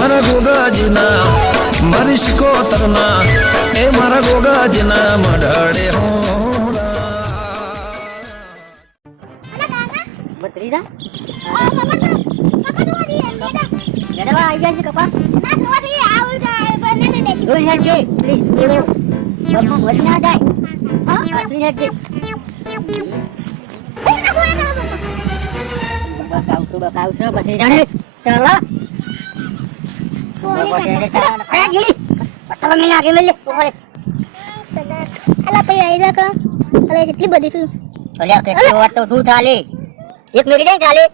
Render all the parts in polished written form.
મારા ગોગાજીના મારી શિકોતરના એ મારા ગોગાજીના મઢડે બત્રીજા મેડવા આવી જાય છે કપા દોઈ હેડ કે પ્લીઝ બમ્મો મરી ના જાય હા દોઈ હેડ કે બકાવ છો બત્રીજા ને ચાલો કેટલી બધી છું તો તું ચાલે એક મિનિટ નહીં ચાલે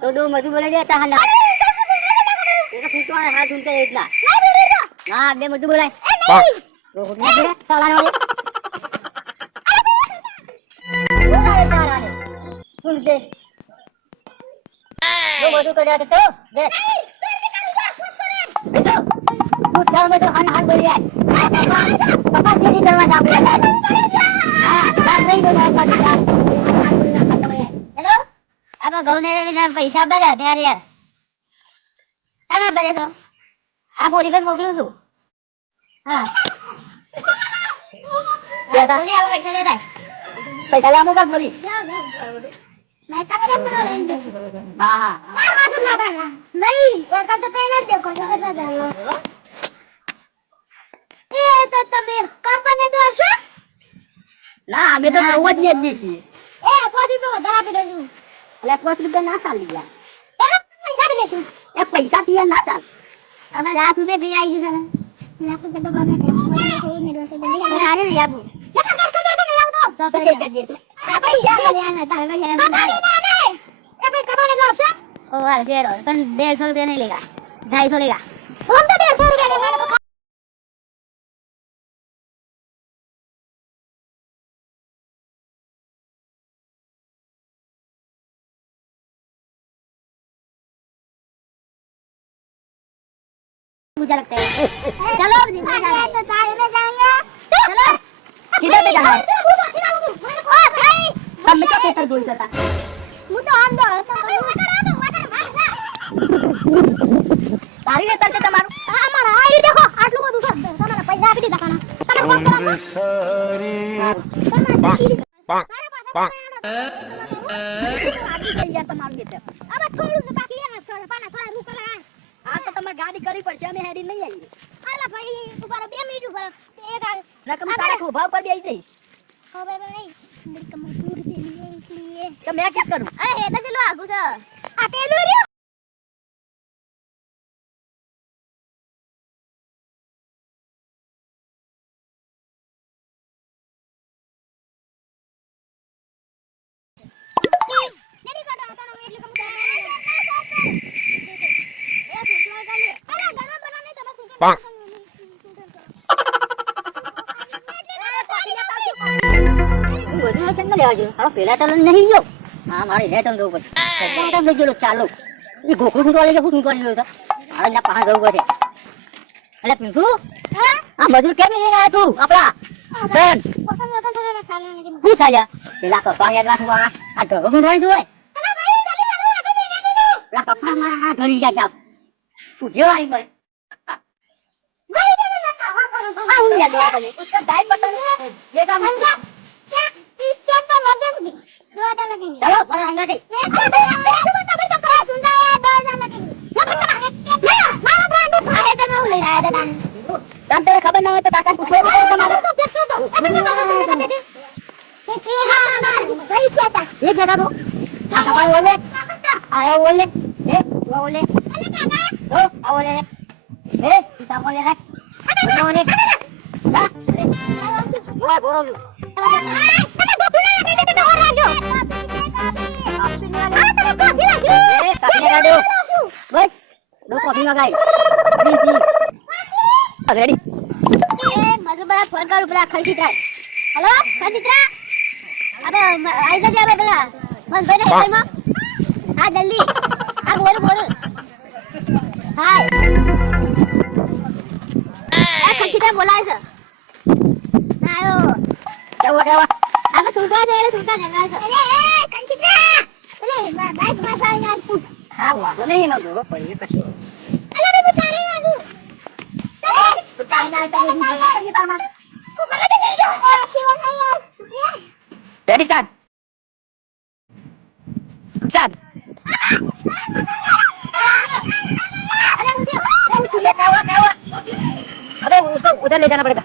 तो दो मधु बोले जाता है ना तेरा फूटवाना हाथ उनके इतना ना आगे मधु बोला तो उठने से साला वाले वो वाले साला ने सुन दे वो मधु कर जाते तो दे बेटो तू चार में तो हाथ बोली है पापा तेरी दरवाजा आप लगा हां नहीं बोला पापा अब गौने ने पैसा भर्या त्यार यार आना भरे तो आ बोली पे मोकलू છું हां या तो नहीं आवे चले जाए पैसा लामो का बोली मैं तो मेरे पर लेंगे हां हां मार ना बना नहीं वो का तो पहले देखो ये तो તમે કંપની તો હશે ના અમે તો રોજ જ દીધી એ પોડી તો વધારે આપી દઉં એટલે 5 રૂપિયા ના ચાલી ગયા એનો પૈસા બી લેશું એ પૈસા થી ના ચાલ હવે લાખ રૂપિયા બી આવી જશે લાખ રૂપિયા તો ગમે તે કોઈ નહીં રોશે જલ્દી આને નહીં આપું ના કર દે નહીં આવું તો કરી દે આ પૈસા લે આને તારે ભાઈ ના ના એ ભાઈ કમાને લાવશે ઓ આ જેરો પણ 150 રૂપિયા નહીં લેગા 250 લેગા हम तो 150 रुपया लेगा मुझे लगता है चलो अब तो तारे में जाएंगे चलो किधर पे जाना है अब मैं क्या पेपर बोल सकता मु तो हम दो તારી વેતન છે તમારું અમાર આઈ દેખો આટલું બધું છે તમારા પૈસા આપી દીધા કાના તમે ફોન કરો પાંક પાંક તમારું બેટર હવે થોડું છે બાકી એના પાના થોડા રૂક લા આ તો તમાર ગાડી કરી પડશે અમે હેડી નહીં આવી અલા ભાઈ ઉપર 2 મિનિટ ઉપર એક ના કમ તારા ખોભા ઉપર બેસી જઈશ હવે ભાઈ મેરી કમર દૂર છે इसलिए તો મેં ચેક કરું અરે હે તો ચલો આગુ છે આ પેલું રહ્યો પાંક બધું લસણ લેવા જો હવે પેલા તો નહીં ગયો હા મારે હેઠળ જવું પડશે હેઠળ લઈ ગયો ચાલો એ ગોખું છૂટવા લઈ ગયા શું છૂટવા લઈ ગયો અરે ના પાસે જવું પડશે એટલે પીંછું હા આ મજૂર કેમ નહીં આયા તું આપડા બેન હું સાજા પેલા તો પાણી રાખવા આ તો હું રોઈ જોય પેલા કપડા માં ધરી ગયા તું જેવા આવી ભાઈ चलो बड़ा हंगा दे तम तेरे खबर ना हो तो काका पूछो तुम्हारा ये क्या था वो काका भाई बोले आया बोले ए वो बोले तो बोले ए सीता बोले है बोले ना वो बोलो दो कॉफी मंगाई रेडी मजबरा फोन कर પેલા ખરચિત્રા હેલો ખરચિત્રા અબે આઈ જજે અબે પેલા બસ બેઠા હેલમાં હા જલ્દી આ બોલ હાય આ ખરચિત્રા બોલાય છે આયો કેવો આમે સુલકા દે છે અલે એ ખરચિત્રા અલે બાઈક માં સાઈ ના પૂછ હા વાલો નહીં નો દો પડી કશો અલે રે બુતારી ના Ready, start. Start. अबे उसको उधर ले जाना पड़ेगा